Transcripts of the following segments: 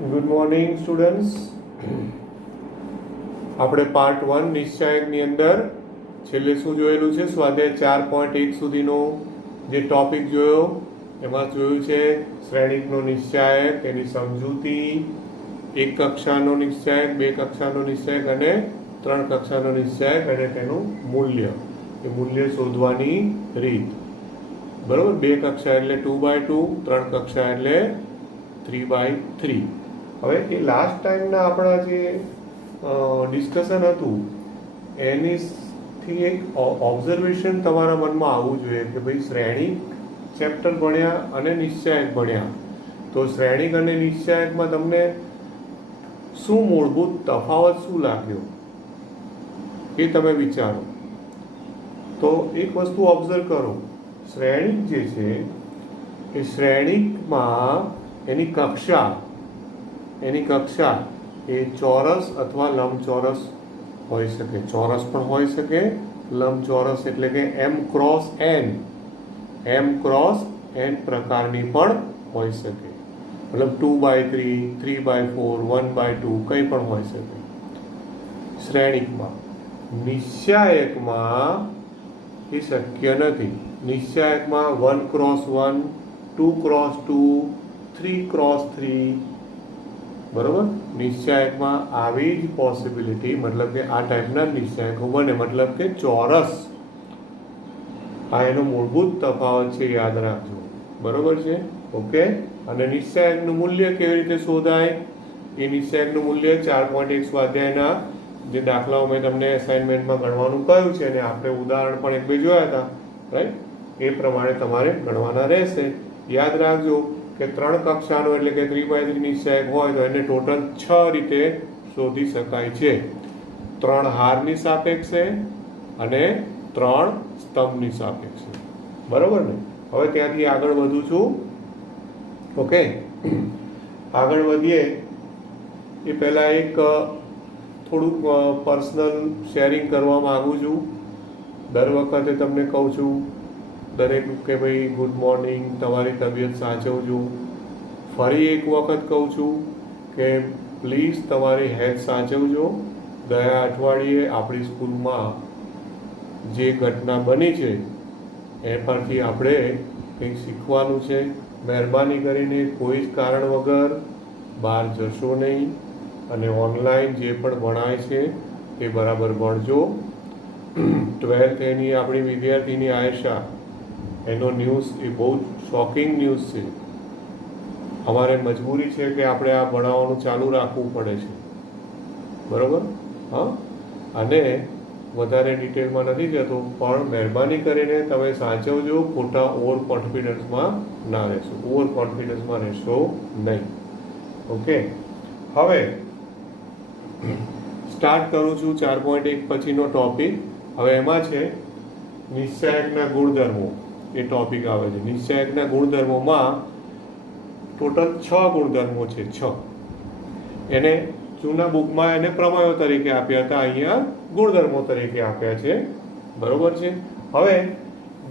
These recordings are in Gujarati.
Good morning students. આપણે પાર્ટ 1 નિશ્ચાયકની અંદર છેલ્લે શું જોયેલું છે? સ્વાધ્યાય 4.1 સુધીનો જે ટોપિક જોયો એમાં જોયું છે શ્રેણિકનો નિશ્ચાયક, એની સમજૂતી, એક કક્ષાનો નિશ્ચાયક, બે કક્ષાનો નિશ્ચાયક અને ત્રણ કક્ષાનો નિશ્ચાયક અને તેનું મૂલ્ય, એ મૂલ્ય શોધવાની રીત. બરોબર. બે કક્ષા એટલે 2x2, ત્રણ કક્ષા એટલે 3x3. હવે એ લાસ્ટ ટાઈમના આપણા જે ડિસ્કશન હતું એનીથી એક ઓબ્ઝર્વેશન તમારા મનમાં આવવું જોઈએ કે ભાઈ શ્રેણિક ચેપ્ટર ભણ્યા અને નિશ્ચાયક ભણ્યા, તો શ્રેણિક અને નિશ્ચાયકમાં તમને શું મૂળભૂત તફાવત શું લાગ્યો એ તમે વિચારો. તો એક વસ્તુ ઓબ્ઝર્વ કરો, શ્રેણિક જે છે એ શ્રેણિકમાં એની કક્ષા એ ચોરસ અથવા લંબચોરસ હોઈ શકે. ચોરસ પણ હોઈ શકે, લંબચોરસ એટલે કે m ક્રોસ n પ્રકારની પણ હોઈ શકે. મતલબ 2x3, 3x4, 1x2 કંઈ પણ હોઈ શકે શ્રેણિકમાં. નિશ્ચાયકમાં એ શક્ય નથી. નિશ્ચાયકમાં 1x1, 2x2, 3x3, બરોબર. નિશ્ચાયકમાં આવી જ પોસિબિલિટી, મતલબ કે આ ટાઈપના નિશ્ચાયકો બને, મતલબ કે ચોરસ. આ એનો મૂળભૂત તફાવત છે, યાદ રાખજો. બરોબર છે? ઓકે. અને નિશ્ચાયકનું મૂલ્ય કેવી રીતે શોધાય? એ નિશ્ચાયકનું મૂલ્ય 4.1 સ્વાધ્યાયના જે દાખલાઓ મેં તમને એસાઇનમેન્ટમાં ગણવાનું કહ્યું છે અને આપણે ઉદાહરણ પણ એક બે જોયા હતા, રાઈટ? એ પ્રમાણે તમારે ગણવાના રહેશે. યાદ રાખજો કે ત્રણ કક્ષાનો એટલે કે 3x3 નિશ્ચાયક હોય તો એને ટોટલ 6 રીતે શોધી શકાય છે. 3 હારની સાપેક્ષે અને 3 સ્તંભની સાપેક્ષે. બરોબર ને? હવે ત્યાંથી આગળ વધું છું. ઓકે, આગળ વધીએ એ પહેલાં એક થોડુંક પર્સનલ શેરિંગ કરવા માગું છું. દર વખતે તમને કહું છું દરેક કે ભાઈ ગુડ મોર્નિંગ, તમારી તબિયત સાચવજો. ફરી એક વખત કહું છું કે પ્લીઝ તમારી હેલ્થ સાચવજો. ગયા અઠવાડિયે આપણી સ્કૂલમાં જે ઘટના બની છે એ પરથી આપણે કંઈક શીખવાનું છે. મહેરબાની કરીને કોઈ જ કારણ વગર બહાર જશો નહીં અને ઓનલાઈન જે પણ ભણાય છે એ બરાબર ભણજો. 12th એની આપણી વિદ્યાર્થીની આયશા, એનો ન્યૂઝ એ બહુ જ શોકિંગ ન્યૂઝ છે. અમારે મજબૂરી છે કે આપણે આ ભણાવવાનું ચાલુ રાખવું પડે છે. બરાબર? હા. અને વધારે ડિટેલમાં નથી જતો, પણ મહેરબાની કરીને તમે સાચવજો. ખોટા ઓવર કોન્ફિડન્સમાં ના રહેશો, ઓવર કોન્ફિડન્સમાં રહેશો નહીં. ઓકે. હવે સ્ટાર્ટ કરું છું 4.1 પછીનો ટોપિક. હવે એમાં છે નિશ્ચાયકના ગુણધર્મો. એ ટોપિક આવે છે. નિશ્ચાયકના ગુણધર્મોમાં ટોટલ 6 ગુણધર્મો છે. 6 એને જૂના બુકમાં એને પ્રમેયો તરીકે આપ્યા હતા, અહીંયા ગુણધર્મો તરીકે આપ્યા છે. બરોબર છે? હવે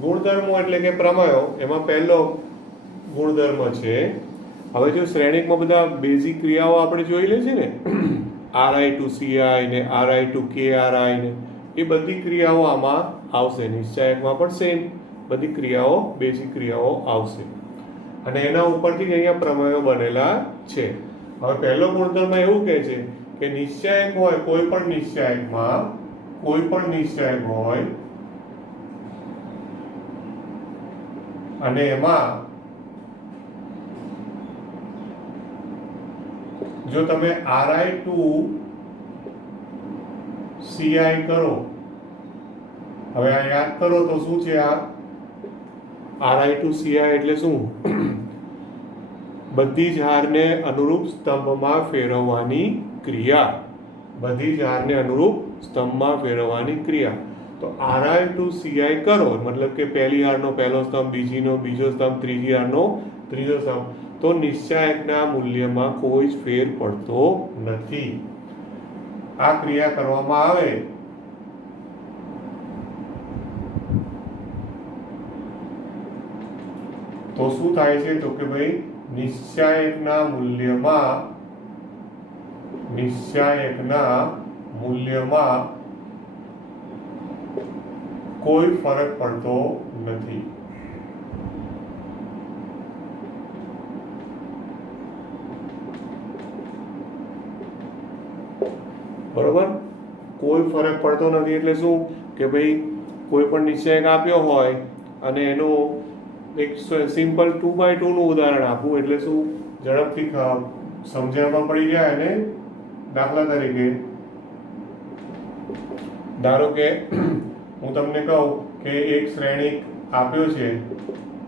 ગુણધર્મો એટલે કે પ્રમેયો, એમાં પહેલો ગુણધર્મ છે, હવે જો શ્રેણિકમાં બધા બેઝિક ક્રિયાઓ આપણે જોઈ લે છે ને, RI to CI ને RI to KRI ને એ બધી ક્રિયાઓ આમાં આવશે. નિશ્ચાયકમાં પણ સેમ બધી ક્રિયાઓ, બેઝિક ક્રિયાઓ આવશે અને એના ઉપરથી અહીંયા પ્રમેયો બનેલા છે. હવે પહેલો ગુણધર્મ એવું કહે છે કે નિશ્ચાયક હોય, કોઈ પણ નિશ્ચાયક હોય અને એમાં જો તમે RI to CI કરો, હવે આ યાદ કરો તો શું છે આ RI to CI એટલે શું? બધી જ હારને અનુરૂપ સ્તંભમાં ફેરવવાની ક્રિયા. બધી જ હારને અનુરૂપ સ્તંભમાં ફેરવવાની ક્રિયા. તો RI to CI કરો મતલબ કે પહેલી હારનો પહેલો સ્તંભ, બીજીનો બીજો સ્તંભ, ત્રીજી હારનો ત્રીજો સ્તંભ, તો નિશ્ચાયકના મૂલ્યમાં કોઈ જ ફેર પડતો નથી. આ ક્રિયા કરવામાં આવે તો શું થાય છે? તો કે ભાઈ નિશ્ચાયકના મૂલ્યમાં નિશ્ચાયકના મૂલ્યમાં કોઈ ફરક પડતો નથી. બરોબર, કોઈ ફરક પડતો નથી એટલે શું કે ભાઈ કોઈ પણ નિશ્ચયક આપ્યો હોય અને એનું એક સિમ્પલ 2x2 નું ઉદાહરણ આપું એટલે શું ઝડપથી સમજણમાં પડી જાય. અને દાખલા તરીકે ધારો કે હું તમને કહું કે એક શ્રેણિક આપ્યો છે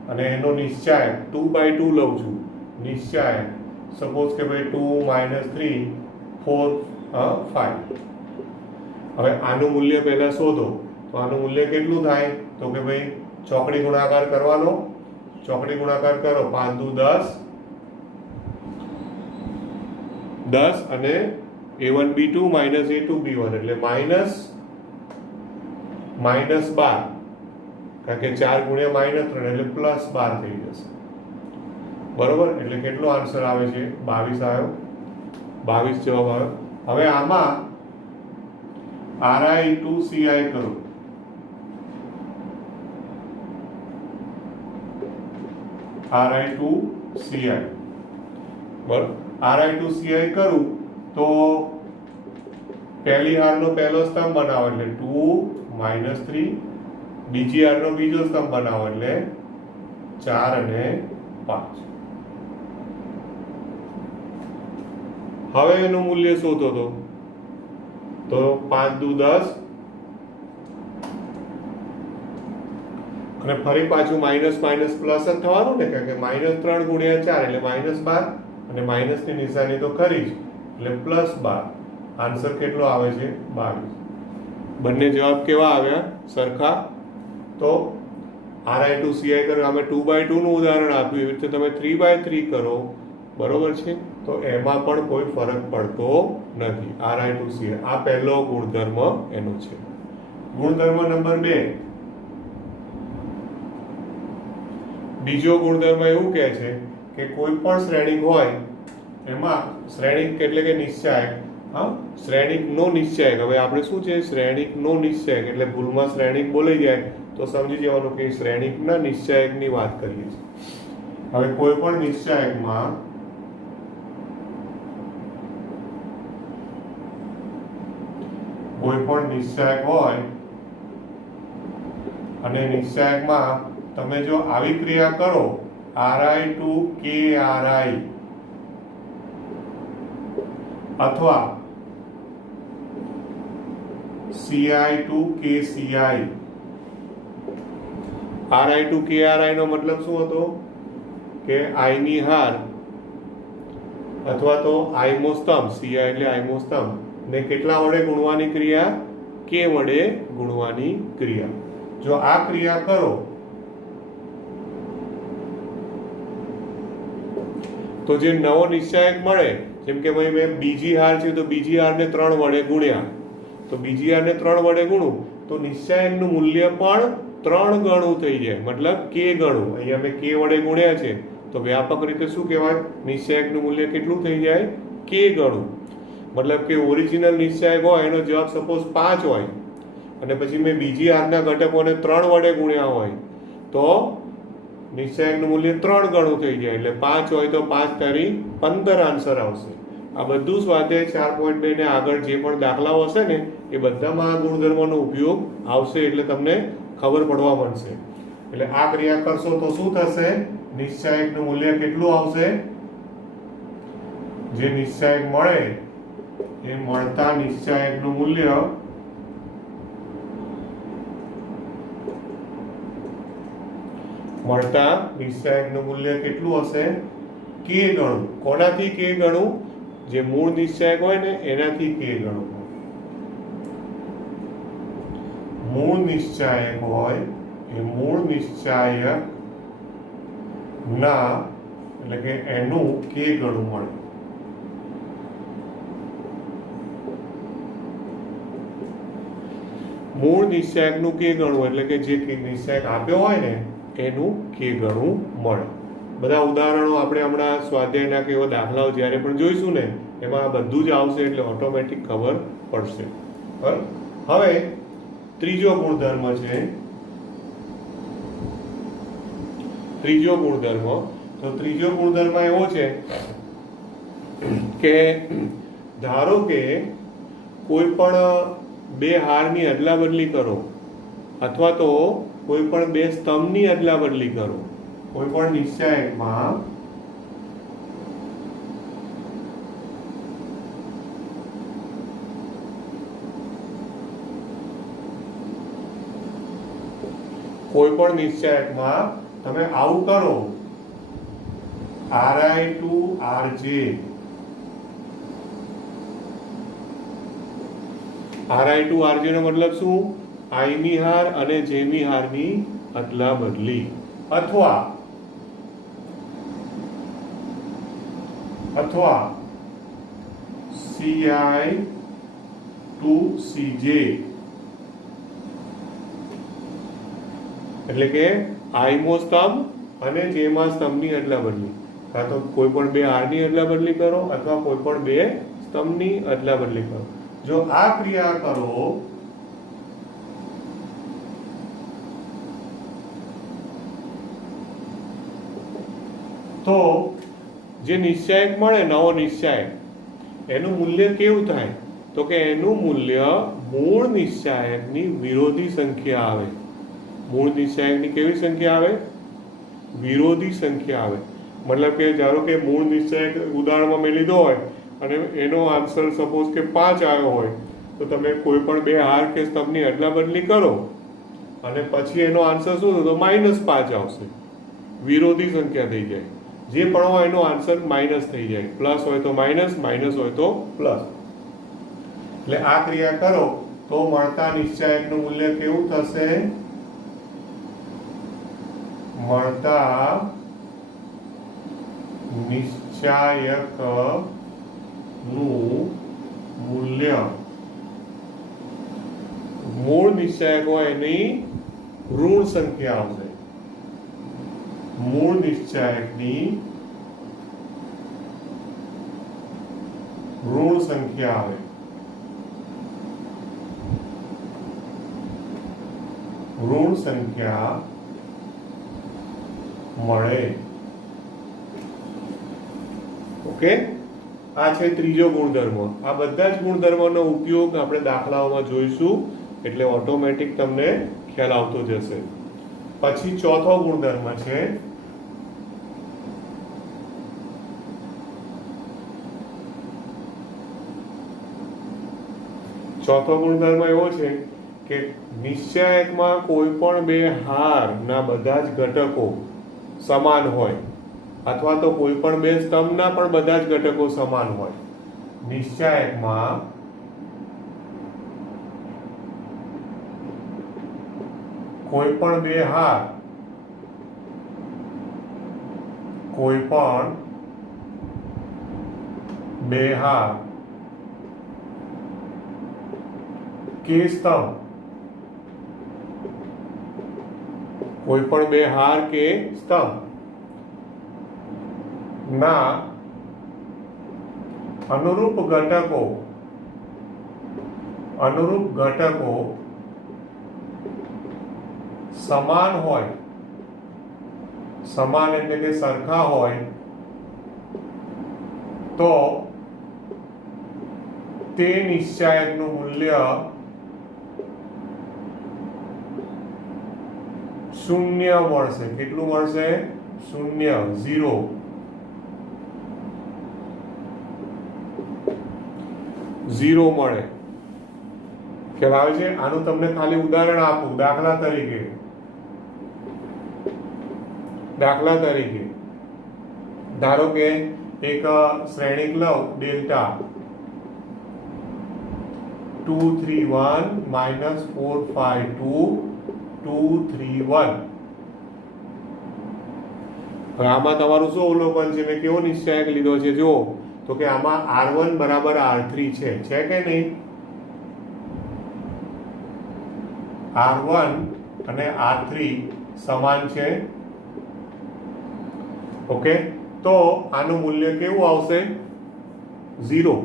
અને એનો નિશ્ચાયક 2x2 લઉં છું. નિશ્ચાયક સપોઝ કે ભાઈ 2 - 3 4 5. હવે આનું મૂલ્ય પહેલા શોધો. તો આનું મૂલ્ય કેટલું થાય? તો કે ભાઈ ચોકડી ગુણાકાર કરવાનો. ચોકડી ગુણાકાર કરો 5 × 10 અને a1b2 - a2b1 એટલે -12, કારણ કે 4 × -3 એટલે +12 થઈ જશે. બરોબર, એટલે કેટલો આન્સર આવે છે? 22 આવ્યો. 22 જવાબ આવ્યો. હવે આમાં Ri2Ci કરો. Ri2Ci બરાબર. Ri2Ci કરું તો પહેલી હારનો પહેલો સ્તંભ બનાવો એટલે 2 - 3, બીજી હારનો બીજો સ્તંભ બનાવો એટલે 4 અને 5. હવે એનું મૂલ્ય શોધો તો 5 × 10 અને ફરી પાછું માઇનસ પ્લસ જ થવાનું ને, કારણ કે -3 × 4 એટલે -12 અને માઇનસની નિશાની તો ખરી જ એટલે +12. આન્સર કેટલો આવે છે? 22. બંને જવાબ કેવા આવ્યા? સરખા. તો Ri2Ci કરો. અમે 2x2 નું ઉદાહરણ આપ્યું, એવી રીતે તમે 3x3 કરો. બરોબર છે, તો એમાં પણ કોઈ ફરક પડતો નથી. Ri2Ci આ પહેલો ગુણધર્મ એનો છે. ગુણધર્મ નંબર 2. બીજો ગુણધર્મ એવું કહે છે કે કોઈ પણ શ્રેણિક હોય એમાં શ્રેણિક એટલે કે નિશ્ચાયક, શ્રેણિકનો નિશ્ચાયક. હવે આપણે શું છે? શ્રેણિકનો નિશ્ચાયક એટલે ભૂલમાં શ્રેણિક બોલાઈ જાય તો સમજી જવાનું કે શ્રેણિકના નિશ્ચાયકની વાત કરીએ છીએ. હવે કોઈ પણ નિશ્ચાયકમાં કોઈ પણ નિશ્ચાયક હોય અને નિશ્ચાયકમાં તમે જો આવી ક્રિયા કરો Ri2Kri અથવા Ci2Kci. Ri2Kri નો મતલબ શું હતો? કે i ની હાર અથવા તો i મો સ્તંભ, Ci એટલે i મો સ્તંભ ને કેટલા વડે ગુણવાની ક્રિયા? k વડે ગુણવાની ક્રિયા. જો આ ક્રિયા કરો તો જે નવો નિશ્ચાયક મળે, જેમ કે ભાઈ મેં બીજી હાર છે તો બીજી હારને 3 વડે ગુણ્યા, તો બીજી હારને 3 વડે ગુણું તો નિશ્ચાયકનું મૂલ્ય પણ 3 ગણું થઈ જાય, મતલબ k ગણું. અહીંયા મેં k વડે ગુણ્યા છે તો વ્યાપક રીતે શું કહેવાય? નિશ્ચાયકનું મૂલ્ય કેટલું થઈ જાય? k ગણું. મતલબ કે ઓરિજિનલ નિશ્ચાયક હોય એનો જવાબ સપોઝ 5 હોય અને પછી મેં બીજી હારના ઘટકોને 3 વડે ગુણ્યા હોય તો નિશ્ચાયકનું મૂલ્ય 3 ગણું થઈ જાય. એટલે 5 હોય તો 5 તારી 15 આન્સર આવશે. આ બધું સ્વાધ્યાય 4.2 ને આગળ જે પણ દાખલાઓ હશે ને એ બધામાં આ ગુણધર્મોનો ઉપયોગ આવશે, એટલે તમને ખબર પડવા મળશે. એટલે આ ક્રિયા કરશો તો શું થશે? નિશ્ચાયકનું મૂલ્ય કેટલું આવશે? જે નિશ્ચાયક મળે એ મળતા નિશ્ચાયકનું મૂલ્ય કેટલું હશે? k ગણું. કોનાથી k ગણું? જે મૂળ નિશ્ચાયક હોય ને એનાથી k ગણું. મૂળ નિશ્ચાયક હોય એ મૂળ નિશ્ચાયક ના એટલે કે એનું k ગણું મળે. મૂળ નિશ્ચાયકનું k ગણું એટલે કે જે નિશ્ચાયક આપ્યો હોય ને એનું k ગણું મળે. બધા ઉદાહરણો આપણે હમણાં સ્વાધ્યાયના કે એવા દાખલાઓ જ્યારે પણ જોઈશું ને એમાં આ બધું જ આવશે એટલે ઓટોમેટિક ખબર પડશે. બરાબર. હવે ત્રીજો ગુણધર્મ છે, ત્રીજો ગુણધર્મ. તો ત્રીજો ગુણધર્મ એવો છે કે ધારો કે કોઈ પણ બે હારની અદલા બદલી કરો અથવા તો કોઈ પણ બે સ્તંભની અદલા બદલી કરો, કોઈ પણ નિશ્ચાયકમાં કોઈ પણ નિશ્ચાયકમાં તમે આવું કરો, Ri to Rj, Ri to Rj નો મતલબ શું? I ની હાર અને J ની હારની અદલા બદલી, અથવા Ci to Cj, એટલે કે I મો સ્તંભ અને J માં સ્તંભની અદલા બદલી. કાં તો કોઈ પણ બે હારની અદલા બદલી કરો અથવા કોઈ પણ બે સ્તંભની અદલા બદલી કરો. જો આ ક્રિયા કરો તો જે નિશ્ચાયક મળે, નવો નિશ્ચાયક, એનું મૂલ્ય કેવું થાય? તો કે એનું મૂલ્ય મૂળ નિશ્ચાયકની વિરોધી સંખ્યા આવે. મૂળ નિશ્ચાયકની કેવી સંખ્યા આવે? વિરોધી સંખ્યા આવે. મતલબ કે ધારો કે મૂળ નિશ્ચાયક ઉદાહરણમાં મેં લીધો હોય અને એનો આન્સર સપોઝ કે 5 આવ્યો હોય, તો તમે કોઈ પણ બે હાર કે સ્તંભની અદલા બદલી કરો અને પછી એનો આન્સર શું થતો? -5 આવશે. વિરોધી સંખ્યા થઈ જાય. જે પણ હોય એનો આન્સર માઇનસ થઈ જાય. પ્લસ હોય તો માઇનસ, માઇનસ હોય તો પ્લસ. એટલે આ ક્રિયા કરો તો મળતા નિશ્ચાયકનું મૂલ્ય કેવું થશે? મળતા નિશ્ચાયકનું મૂલ્ય મૂળ નિશ્ચાયક હોય એની ઋણ સંખ્યા આવશે. મૂળ નિશ્ચાયકની ઋણ સંખ્યા આવે. ઋણ સંખ્યા મળે. ઓકે, આ છે ત્રીજો ગુણધર્મ. આ બધા જ ગુણધર્મનો ઉપયોગ આપણે દાખલાઓમાં જોઈશું એટલે ઓટોમેટિક તમને ખ્યાલ આવતો જશે. પછી ચોથો ગુણધર્મ છે એવો છે કે નિશ્ચાયકમાં કોઈ પણ બે હારના બધા જ ઘટકો સમાન હોય અથવા તો કોઈ પણ બે સ્તંભના પણ બધા જ ઘટકો સમાન હોય. નિશ્ચાયકમાં કોઈ પણ બે હાર, કોઈ પણ બે હાર કે સ્તંભ, કોઈ પણ બે હાર કે સ્તંભ ના અનુરૂપ ઘટકો સમાન હોય, સમાન એટલે કે સરખા હોય, તો તે નિશ્ચાયકનું મૂલ્ય શૂન્ય મળશે. કેટલું મળશે? શૂન્ય, 0. મળે. ખ્યાલ આવે છે? આનું તમને ખાલી ઉદાહરણ આપું. દાખલા તરીકે ધારો કે એક શ્રેણિક લઉં, ડેલ્ટા 2 3 1 -4 5 2 2 3 1. આમાં તમારું શું અવલોકન છે? મેં કેવો નિશ્ચાયક લીધો છે? જો તો કે આમાં R1 બરાબર R3 છે કે નહીં? R1 અને R3 સમાન છે. ઓકે, તો આનું મૂલ્ય કેવું આવશે? 0.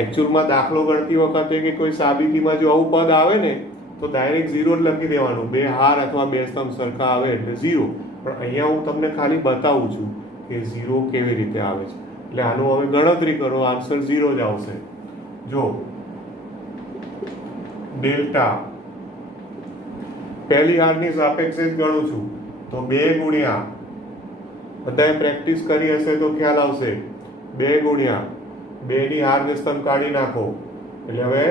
એકચ્યુઅલમાં દાખલો ગણતી વખતે કે કોઈ સાબિતીમાં જો આવું પદ આવે ને તો ડાયરેક્ટ 0 જ લખી દેવાનું. બે હાર અથવા બે સ્તંભ સરખા આવે એટલે 0. પણ અહીંયા હું તમને ખાલી બતાવું છું કે 0 કેવી રીતે આવે છે. એટલે આનું હવે ગણતરી કરો, આન્સર 0 જ આવશે. જો ડેલ્ટા પહેલી હારની સાપેક્ષે જ ગણું છું તો 2 ગુણ્યા, બધાએ પ્રેક્ટિસ કરી હશે તો ખ્યાલ આવશે, 2 ગુણ્યા 2 ની હારને સ્તંભ કાઢી નાખો એટલે હવે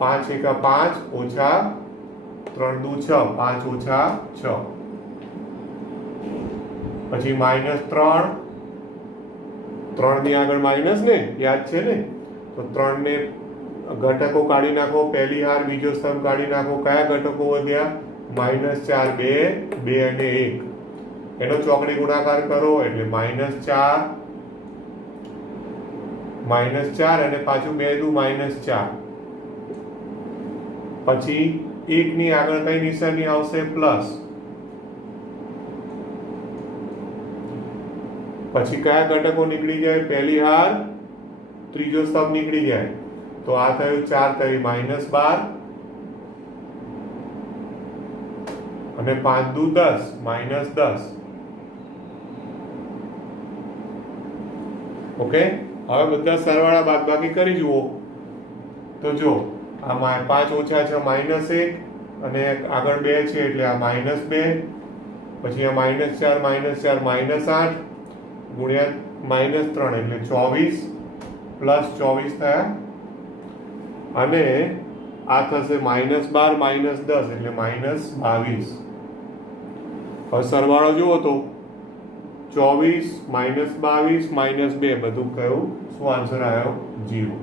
5 એકા 5 ઓછા 3 દુ 6, 5 ઓછા 6, પછી -3, 3 ની આગળ માઇનસ ને યાદ છે ને, તો 3 ને ઘટકો કાઢી નાખો, પહેલી હાર બીજો સ્તંભ કાઢી નાખો, કયા ઘટકો વધ્યા? -4, 2 અને 1. એનો ચોકડી ગુણાકાર કરો એટલે -4 અને પાછું 2 દુ -4. પછી 1 ની આગળ કઈ નિશાની આવશે? પ્લસ. પછી કયા ઘટકો નીકળી જાય? પહેલી હાર ત્રીજો સ્તંભ નીકળી જાય, તો આ થયું 4 તરી -12 અને 5 દુ 10 -10. ઓકે, હવે બધા સરવાળા બાદબાકી કરી જુઓ તો જો આમાં 5 ઓછા 6 -1 અને આગળ 2 છે એટલે આ -2, પછી આ -4 -8 ગુણ્યા -3 એટલે 24 પ્લસ 24 થયા, અને આ થશે -12 -10 એટલે -22. હવે સરવાળો જુઓ તો 24 -22 -2 બધું કયું શું આન્સર આવ્યો? 0.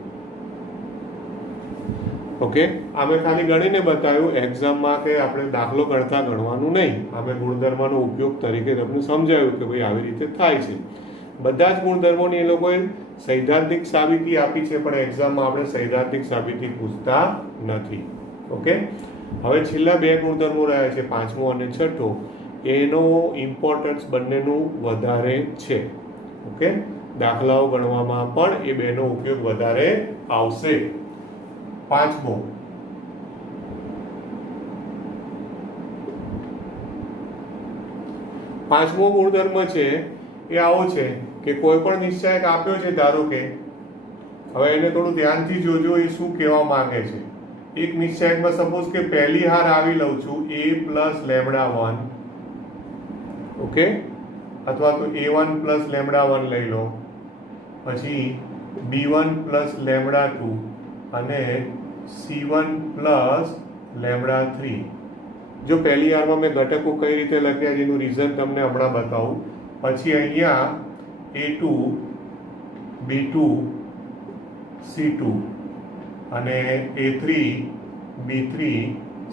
ઓકે, અમે ખાલી ગણીને બતાવ્યું, એક્ઝામમાં કે આપણે દાખલો ગણતા ગણવાનું નહીં, અમે ગુણધર્મનો ઉપયોગ તરીકે તમને સમજાવ્યું કે ભાઈ આવી રીતે થાય છે. બધા જ ગુણધર્મોની એ લોકોએ સૈદ્ધાંતિક સાબિતી આપી છે, પણ એક્ઝામમાં આપણે સૈદ્ધાંતિક સાબિતી પૂછતા નથી. ઓકે, હવે છેલ્લા 2 ગુણધર્મો રહ્યા છે, પાંચમો અને છઠ્ઠો. એનો ઇમ્પોર્ટન્સ બંનેનું વધારે છે. ઓકે, દાખલાઓ ગણવામાં પણ એ બેનો ઉપયોગ વધારે આવશે. પાંચમો ગુણધર્મ છે એ આવો છે કે કોઈ પણ નિશ્ચયક આપ્યો છે, ધારો કે, હવે એને થોડું ધ્યાનથી જોજો એ શું કહેવા માંગે છે. એક નિશ્ચયકમાં સપોઝ કે પહેલી હાર આવી લઉં છું a + λ1, ઓકે, અથવા તો a1 + λ1 લઈ લો, પછી b1 + λ2 અને c1 + λ3. જો પહેલી હારમાં મેં ઘટકો કઈ રીતે લખ્યા જેનું રીઝન તમને હમણાં બતાવું. પછી અહીંયા a2 b2 c2 અને a3 b3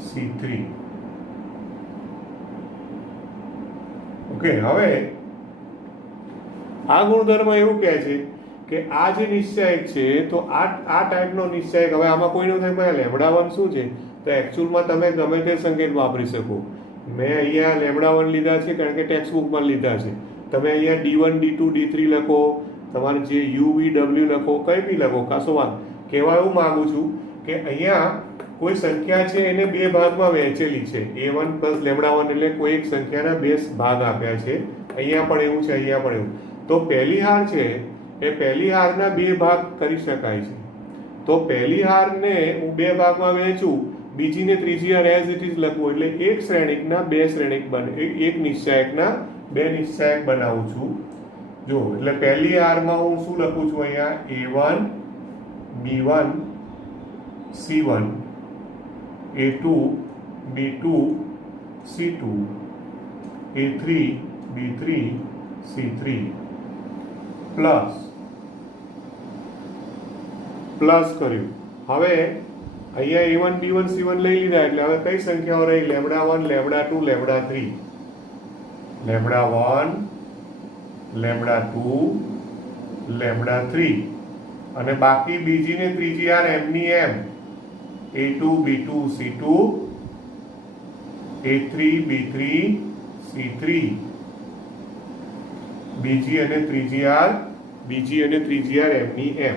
c3. ઓકે, હવે આ ગુણધર્મ એવું કહે છે કે આ જે નિશ્ચયક છે તો આ ટાઈપનો નિશ્ચયક, હવે આમાં કોઈનું થાય ભાઈ λ1 શું છે, તો એકચ્યુઅલમાં તમે ગમે તે સંકેત વાપરી શકો. મેં અહીંયા λ1 લીધા છે કારણ કે ટેક્સ્ટ બુકમાં લીધા છે. તમે અહીંયા d1 d2 d3 લખો, તમારે જે u v w લખો, કંઈ બી લખો, કાસો વાત. કહેવા એવું માંગુ છું કે અહીંયા કોઈ સંખ્યા છે એને 2 ભાગમાં વહેંચેલી છે, a1 + λ1 એટલે કોઈ એક સંખ્યાના 2 ભાગ આપ્યા છે. અહીંયા પણ એવું છે, અહીંયા પણ એવું. તો પહેલી હાર છે એ પહેલી હારના 2 ભાગ કરી શકાય છે. તો પહેલી હારને હું 2 ભાગમાં વહેંચું, બીજીને ત્રીજી હાર એઝ ઇટ ઇઝ લખવું, એટલે એક શ્રેણિકના 2 શ્રેણિક બને, એક નિશ્ચયકના 2 નિશ્ચયક બનાવું છું. જો એટલે પહેલી હારમાં હું શું લખું છું? અહીંયા a1 b1 c1 a2 b2 c2 a3 b3 c3 plus કર્યું. હવે અહીંયા a1 b1 c1 લઈ લીધા એટલે હવે કઈ સંખ્યાઓ રહી? λ1 λ2 λ3, λ1 λ2 λ3, અને બાકી બીજી ને ત્રીજી હાર એમની એમ a2 b2 c2 a3 b3 c3 બીજી અને ત્રીજી હાર એમની એમ.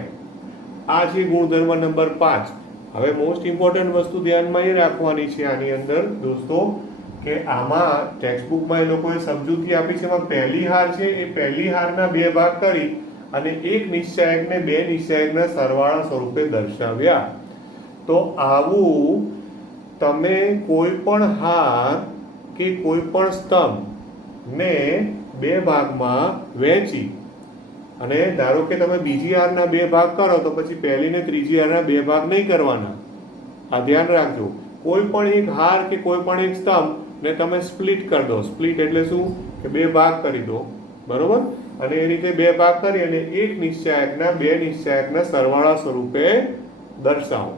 આ છે ગુણધર્મ નંબર 5. હવે મોસ્ટ ઇમ્પોર્ટન્ટ વસ્તુ ધ્યાનમાં એ રાખવાની છે આની અંદર દોસ્તો કે આમાં ટેક્સ્ટબુકમાં એ લોકોએ સમજૂતી આપી છે. એમાં પહેલી હાર છે એ પહેલી હારના બે ભાગ કરી અને એક નિશ્ચાયકને બે નિશ્ચાયકના સરવાળા સ્વરૂપે દર્શાવ્યા. તો આવું તમે કોઈ પણ હાર કે કોઈ પણ સ્તંભ ને બે ભાગમાં વહેંચી અને ધારો કે તમે બીજી હારના બે ભાગ કરો તો પછી પહેલી ને ત્રીજી હારના બે ભાગ નહીં કરવાના. આ ધ્યાન રાખજો. કોઈ પણ એક હાર કે કોઈ પણ એક સ્તંભ ને તમે સ્પ્લિટ કરી દો. સ્પ્લિટ એટલે શું કે બે ભાગ કરી દો, બરોબર. અને એ રીતે બે ભાગ કરી અને એક નિશ્ચાયકના બે નિશ્ચાયકના સરવાળા સ્વરૂપે દર્શાવો.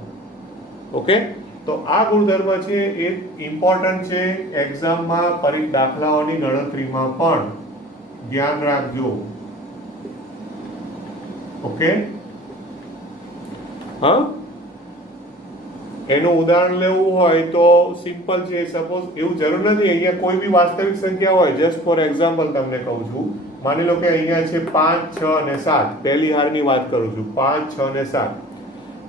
ઓકે, તો આ ગુણધર્મ છે એ ઇમ્પોર્ટન્ટ છે એક્ઝામમાં દાખલાઓની ગણતરીમાં પણ ધ્યાન રાખજો. ઓકે, હા, એનું ઉદાહરણ લેવું હોય તો સિમ્પલ છે. સપોઝ એવું જરૂર નથી અહીંયા કોઈ બી વાસ્તવિક સંખ્યા હોય, જસ્ટ ફોર એક્ઝામ્પલ તમને કહું છું. માની લો કે અહીંયા છે 5, 6 અને 7. પહેલી હારની વાત કરું છું, 5, 6 અને 7.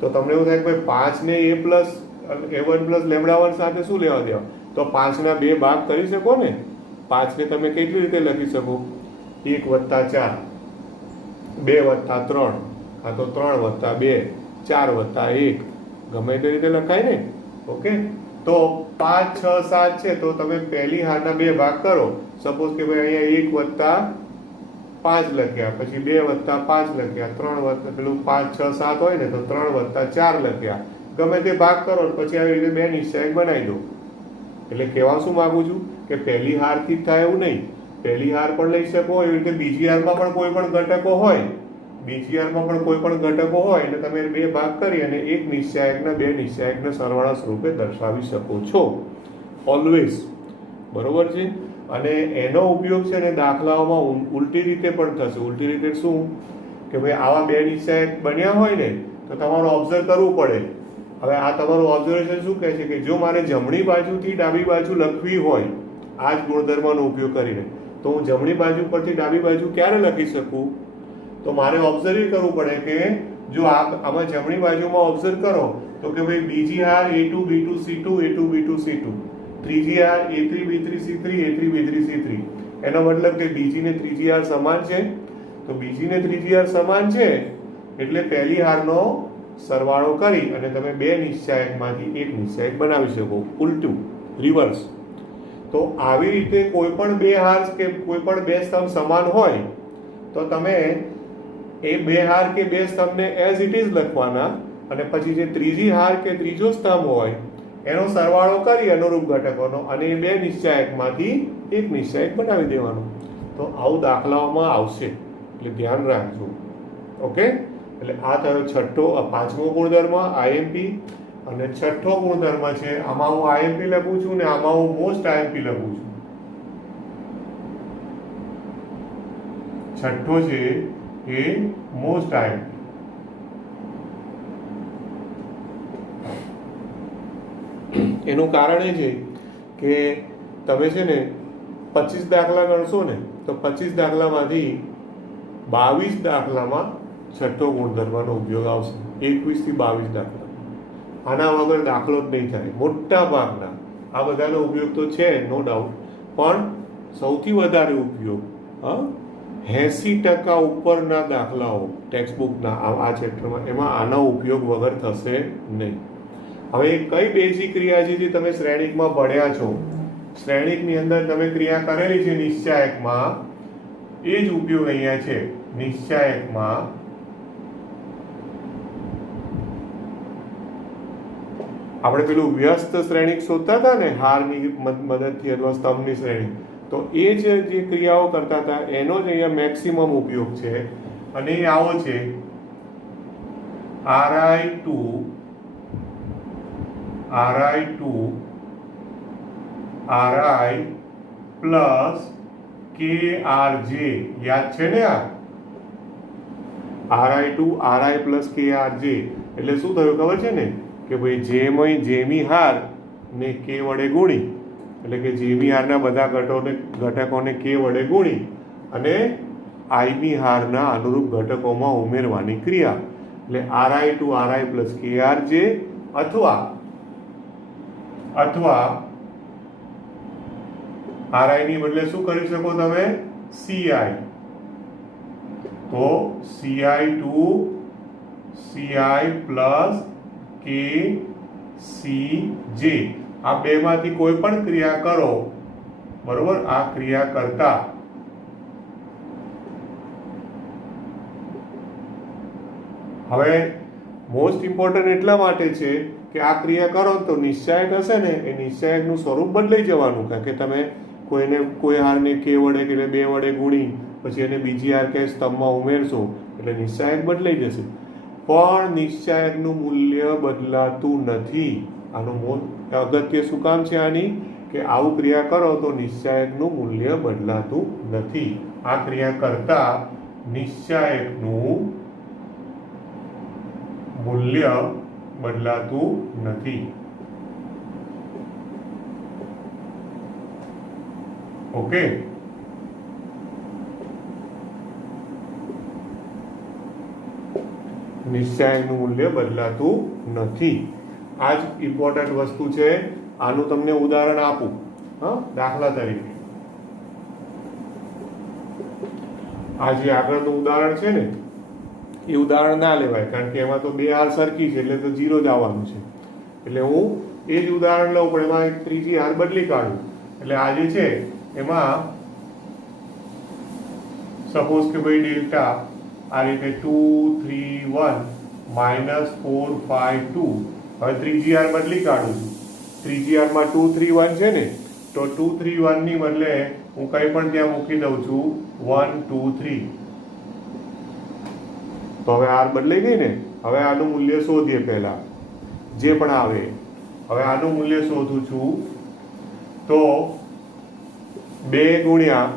તો તમને એવું થાય કે ભાઈ 5 ને a1 પ્લસ લેમ્ડા 1 સાથે શું લેવા દેવા? તો 5 ના બે ભાગ કરી શકો ને. 5 ને તમે કેટલી રીતે લખી શકો? 1 + 4, 2 + 3, આ તો 3 + 2, 4 + 1, ગમે તે રીતે લખાય ને. ઓકે, તો 5, 6, 7 છે તો તમે પહેલી હારના બે ભાગ કરો. સપોઝ કે ભાઈ અહીંયા 1 + 5 લખ્યા, પછી 2 + 5 લખ્યા, 3 + પેલું 5, 6, 7 હોય ને તો 3 + 4 લખ્યા. ગમે તે ભાગ કરો પછી આવી રીતે બે નિશ્ચાયક બનાવી દો. એટલે કહેવા શું માંગુ છું કે પહેલી હારથી જ થાય એવું નહીં. પહેલી હાર પણ લઈ શકો, એવી રીતે બીજી હારમાં પણ કોઈ પણ ઘટકો હોય, એટલે તમે બે ભાગ કરી અને એક નિશ્ચાયકના બે નિશ્ચાયકના સરવાળા સ્વરૂપે દર્શાવી શકો છો ઓલવેઝ, બરોબર છે. અને એનો ઉપયોગ છે ને દાખલાઓમાં ઉલટી રીતે પણ થશે. ઉલટી રીતે શું કે ભાઈ આવા બે નિશ્ચાયક બન્યા હોય ને તો તમારે ઓબ્ઝર્વ કરવું પડે. હવે આ તમારું ઓબ્ઝર્વેશન શું કહે છે કે જો મારે જમણી બાજુથી ડાબી બાજુ લખવી હોય આ જ ગુણધર્મનો ઉપયોગ કરીને, તો હું જમણી બાજુ પરથી ડાબી બાજુ ક્યારે લખી શકું? તો મારે ઓબ્ઝર્વ કરવું પડે કે જો આમાં જમણી બાજુમાં ઓબ્ઝર્વ કરો તો કે ભાઈ બીજી હાર a2 b2 c2 a2 b2 c2, ત્રીજી હાર a3 b3 c3 a3 b3 c3. એનો મતલબ કે બીજી ને ત્રીજી હાર સમાન છે. તો બીજી ને ત્રીજી હાર સમાન છે એટલે પહેલી હારનો સરવાળો કરી અને તમે બે નિશ્ચાયકમાંથી એક નિશ્ચાયક બનાવી શકો, ઉલટું, રિવર્સ. તો આવી રીતે કોઈ પણ બે હાર કે કોઈ પણ બે સ્તંભ સમાન હોય તો તમે એ બે હાર કે બે સ્તંભને એઝ ઇટ ઇઝ લખવાના અને પછી જે ત્રીજી હાર કે ત્રીજો સ્તંભ હોય એનો સરવાળો કરી અનુરૂપ ઘટકોનો અને એ બે નિશ્ચાયકમાંથી એક નિશ્ચાયક બનાવી દેવાનો. તો આવું દાખલાઓમાં આવશે એટલે ધ્યાન રાખજો. ઓકે, એટલે આ થયો પાંચમો ગુણધર્મ આઈએમપી. અને છઠ્ઠો ગુણધર્મ છે, આમાં હું આઈએમપી લખું છું ને આમાં હું મોસ્ટ આઈએમપી લખું છું. છઠ્ઠો છે એ મોસ્ટ આઈએમપી. એનું કારણ એ છે કે તમે છે ને 25 દાખલા ગણશો ને તો 25 દાખલામાંથી 22 દાખલામાં છઠ્ઠો ગુણધર્મનો ઉપયોગ આવશે. 21 થી 22 દાખલા. આના વગર દાખલો જ નહીં થાય. મોટા ભાગના આ બધાનો ઉપયોગ તો છે નો ડાઉટ, પણ સૌથી વધારે ઉપયોગ 80% ઉપરના દાખલાઓ ટેક્સ્ટબુકના આ ચેપ્ટરમાં એમાં આનો ઉપયોગ વગર થશે નહીં. હવે કઈ બેઝિક ક્રિયા છે જે તમે શ્રેણિકમાં ભણ્યા છો, શ્રેણિકની અંદર તમે ક્રિયા કરેલી છે નિશ્ચાયકમાં, એ જ ઉપયોગ અહીંયા છે. નિશ્ચાયકમાં આપણે પેલું વ્યસ્ત શ્રેણિક શોધતા હતા ને હારની મદદથી અથવા સ્તંભની શ્રેણી, તો એ જે ક્રિયાઓ કરતા હતા એનો જ અહીંયા મેક્સિમમ ઉપયોગ છે. અને એ આવો છે Ri2 Ri પ્લસ KRJ. યાદ છે ને આ Ri2 Ri પ્લસ KRJ એટલે શું થયું ખબર છે ને કે ભાઈ જેમી હાર ને K વડે ગુણી, એટલે કે જેમી હારના બધા ઘટકોને K વડે ગુણી અને આઈમી હારના અનુરૂપ ઘટકોમાં ઉમેરવાની ક્રિયા. એટલે RI to RI plus KRJ અથવા RI ની બદલે શું કરી શકો તમે? CI. તો CI to CI plus KCJ આ બેમાંથી કોઈ પણ ક્રિયા કરો, બરોબર? આ ક્રિયા કરતા હવે મોસ્ટ ઇમ્પોર્ટન્ટ એટલા માટે છે કે આ ક્રિયા કરો તો નિશ્ચાયક હશે ને એ નિશ્ચાયકનું સ્વરૂપ બદલાઈ જવાનું. કારણ કે તમે કોઈ હારને k વડે કે 2 વડે ગુણી પછી એને બીજી હાર કે સ્તંભમાં ઉમેરશો એટલે નિશ્ચાયક બદલાઈ જશે. પણ નિશ્ચાયકનું મૂલ્ય બદલાતું નથી. આનું અગત્ય શું કામ છે આની? કે આવું ક્રિયા કરો તો નિશ્ચાયકનું મૂલ્ય બદલાતું નથી. આ ક્રિયા કરતા નિશ્ચાયકનું મૂલ્ય બદલાતું નથી. ઓકે, નિશ્ચાયકનું મૂલ્ય બદલાતું નથી. આ જ ઇમ્પોર્ટન્ટ વસ્તુ છે. આનું તમને ઉદાહરણ આપું. દાખલા તરીકે આ જે આગળનું ઉદાહરણ છે ને એ ઉદાહરણ ના લેવાય, કારણ કે એમાં તો 2 હાર સરખી છે એટલે તો 0 જ આવવાનું છે. એટલે હું એ જ ઉદાહરણ લઉં પણ એમાં એક ત્રીજી હાર બદલી કાઢું. એટલે આ જે છે એમાં સપોઝ કે ભાઈ ડેલ્ટા આ રીતે 2 3 1 -4 5 2. હવે ત્રીજી હાર બદલી કાઢું છું. ત્રીજી હારમાં 2 3 1 છે ને, તો 2 3 1 ની બદલે હું કંઈ પણ ત્યાં મૂકી દઉં છું 1 2 3. તો હવે હાર બદલાઈ ગઈ ને. હવે આનું મૂલ્ય શોધીએ પહેલા, જે પણ આવે. હવે આનું મૂલ્ય શોધું છું તો 2 ગુણ્યા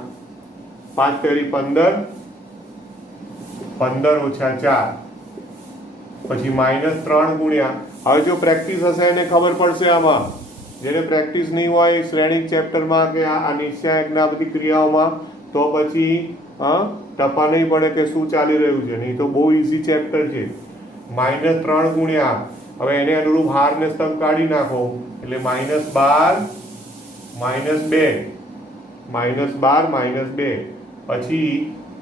5 તેરી 15 15 ઓછા 4 પછી -3 ગુણ્યા. હવે જો પ્રેક્ટિસ હશે એને ખબર પડશે. આમાં જેને પ્રેક્ટિસ નહીં હોય શ્રેણિક ચેપ્ટરમાં કે આ નિશ્ચાયકના બધી ક્રિયાઓમાં, તો પછી ટપા નહીં પડે કે શું ચાલી રહ્યું છે. નહીં તો બહુ ઇઝી ચેપ્ટર છે. -3 ગુણ્યા, હવે એને અનુરૂપ હાર ને સ્તંભ કાઢી નાખો એટલે -12 -2 -12 -2 પછી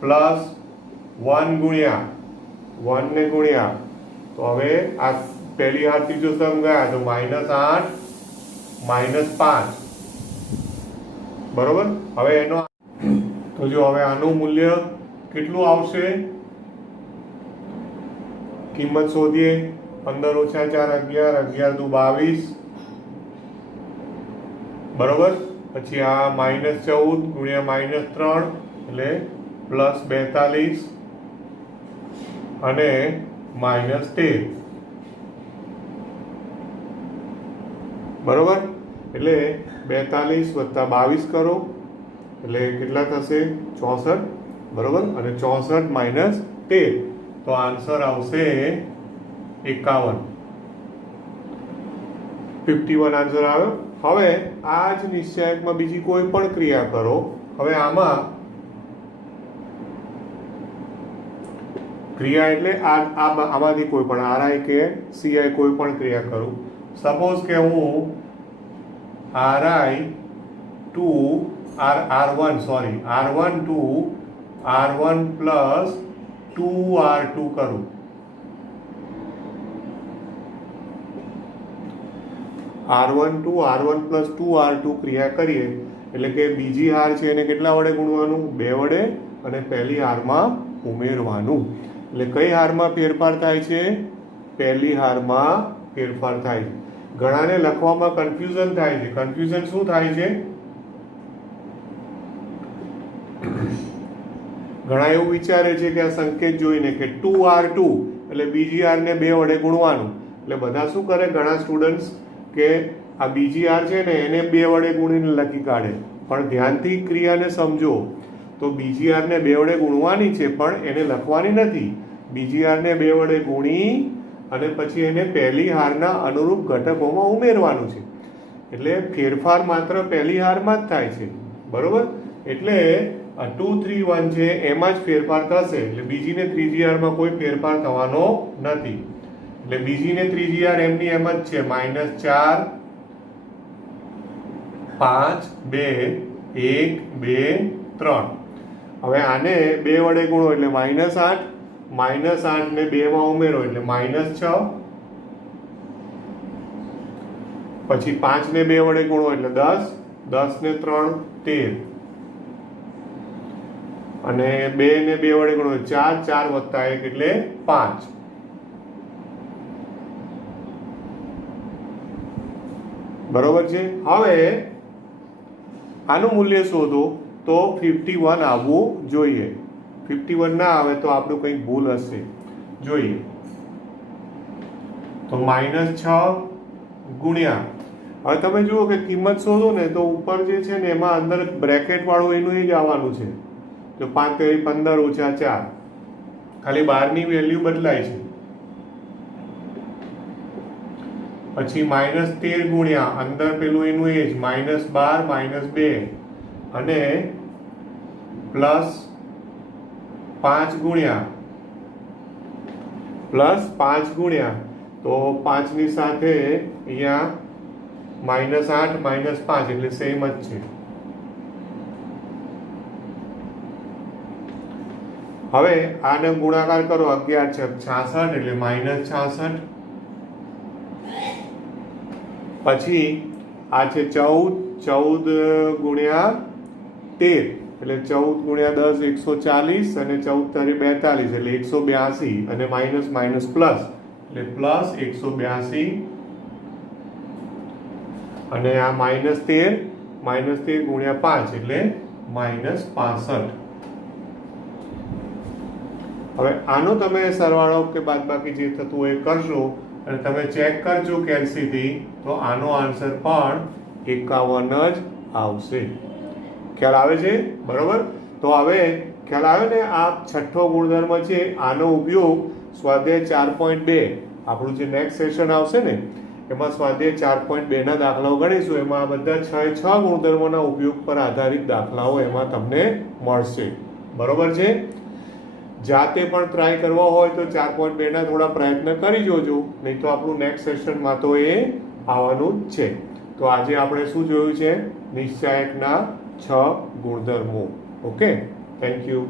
+1 ગુણ્યા 1 ને ગુણ્યા. તો હવે આ પહેલી હાર ત્રીજો સ્તંભ ગયા તો -8 -5. બરોબર. હવે એનો તો જો હવે આનું મૂલ્ય કેટલું આવશે? કિંમત શોધીએ. 15 ઓછા 4 11 11 દુ 22. બરોબર. પછી આ -14 ગુણ્યા -3 એટલે +42 અને -13. બરોબર. એટલે 42 વત્તા 22 કરો એટલે કેટલા થશે? 64. બરોબર. અને 64 માઇનસ 13 તો આન્સર આવશે 51. 51 આન્સર આવ્યો. હવે આ જ નિશ્ચાયકમાં બીજી કોઈ પણ ક્રિયા કરો. હવે આમાં ક્રિયા એટલે આમાંથી કોઈ પણ RI કે CI કોઈ પણ ક્રિયા કરું. સપોઝ કે હું RI to R1 to R1 plus 2R2 કરું. R1 to R1 plus 2R2 ક્રિયા કરીએ એટલે કે બીજી હાર છે એને કેટલા વડે ગુણવાનું? 2 વડે અને પહેલી હારમાં ઉમેરવાનું. એટલે કઈ હારમાં ફેરફાર થાય છે? પહેલી હારમાં ફેરફાર થાય છે. ઘણાને લખવામાં કન્ફ્યુઝન થાય છે. કન્ફ્યુઝન શું થાય છે? ઘણા એવું વિચારે છે કે આ સંકેત જોઈને કે 2R2 એટલે બીજી હારને 2 વડે ગુણવાનું. એટલે બધા શું કરે? ઘણા સ્ટુડન્ટ્સ કે આ બીજી હાર છે ને એને 2 વડે ગુણીને લખી કાઢે. પણ ધ્યાનથી ક્રિયાને સમજો તો બીજી હારને 2 વડે ગુણવાની છે પણ એને લખવાની નથી. બીજી હારને 2 વડે ગુણી અને પછી એને પહેલી હારના અનુરૂપ ઘટકોમાં ઉમેરવાનું છે. એટલે ફેરફાર માત્ર પહેલી હારમાં જ થાય છે. બરોબર. એટલે 2 3 1 છે એમાં જ ફેરફાર થશે, એટલે બીજી ને ત્રીજી હારમાં કોઈ ફેરફાર થવાનો નથી, એટલે બીજી ને ત્રીજી હાર એમની એમ જ છે -4 5 2 1 2 3. હવે આને 2 વડે ગુણો એટલે -8, -8 ને 2 માં ઉમેરો એટલે -6, પછી 5 ને 2 વડે ગુણો એટલે 10, 10 ને 3 13, અને 2 ને 2 વડે ગુણો 4, 4 વત્તા 1 એટલે 5. બરોબર છે. હવે આનું મૂલ્ય શોધો તો 51 આવવું જોઈએ. 51 ના આવે તો આપણું કંઈક ભૂલ હશે. જોઈએ તો -6 ગુણ્યા, હવે તમે જુઓ કે કિંમત શોધો ને તો ઉપર જે છે ને એમાં અંદર બ્રેકેટ વાળું એનું એ જ આવવાનું છે. તો 5 તેરી 15 ઓછા 4, ખાલી બહારની વેલ્યુ બદલાય છે. પછી -13 ગુણ્યા અંદર પેલું એનું એ જ -12 -2, અને +5 ગુણ્યા તો 5 ની સાથે અહીંયા -8 -5 એટલે સેમ જ છે. હવે આને ગુણાકાર કરો 11 છે 66 એટલે -66. પછી આ છે 14 ગુણ્યા 13 એટલે 14 ગુણ્યા 10 140, અને 14 તારી 42 એટલે 182, અને માઇનસ માઇનસ પ્લસ એટલે +182, અને આ -13 ગુણ્યા 5 એટલે -65. હવે આનો તમે સરવાળો કે બાદબાકી જે થતું હોય એ કરશો અને તમે ચેક કરજો કેલ્સીથી, તો આનો આન્સર પણ 51 જ આવશે. ખ્યાલ આવે છે? બરોબર. તો હવે ખ્યાલ આવે ને, આ છઠ્ઠો ગુણધર્મ છે, આનો ઉપયોગ સ્વાધ્યાય 4.2 આપણું જે નેક્સ્ટ સેશન આવશે ને એમાં સ્વાધ્યાય 4.2 ના દાખલાઓ ગણીશું. એમાં આ બધા 6 ગુણધર્મોના ઉપયોગ પર આધારિત દાખલાઓ એમાં તમને મળશે. બરોબર છે. જાતે પણ ટ્રાય કરવો હોય તો 4.2 ના થોડા પ્રયત્ન કરી જોજો, નહીં તો આપણું નેક્સ્ટ સેશનમાં તો એ આવવાનું જ છે. તો આજે આપણે શું જોયું છે? નિશ્ચાયકના 6 ગુણધર્મો. Okay, thank you.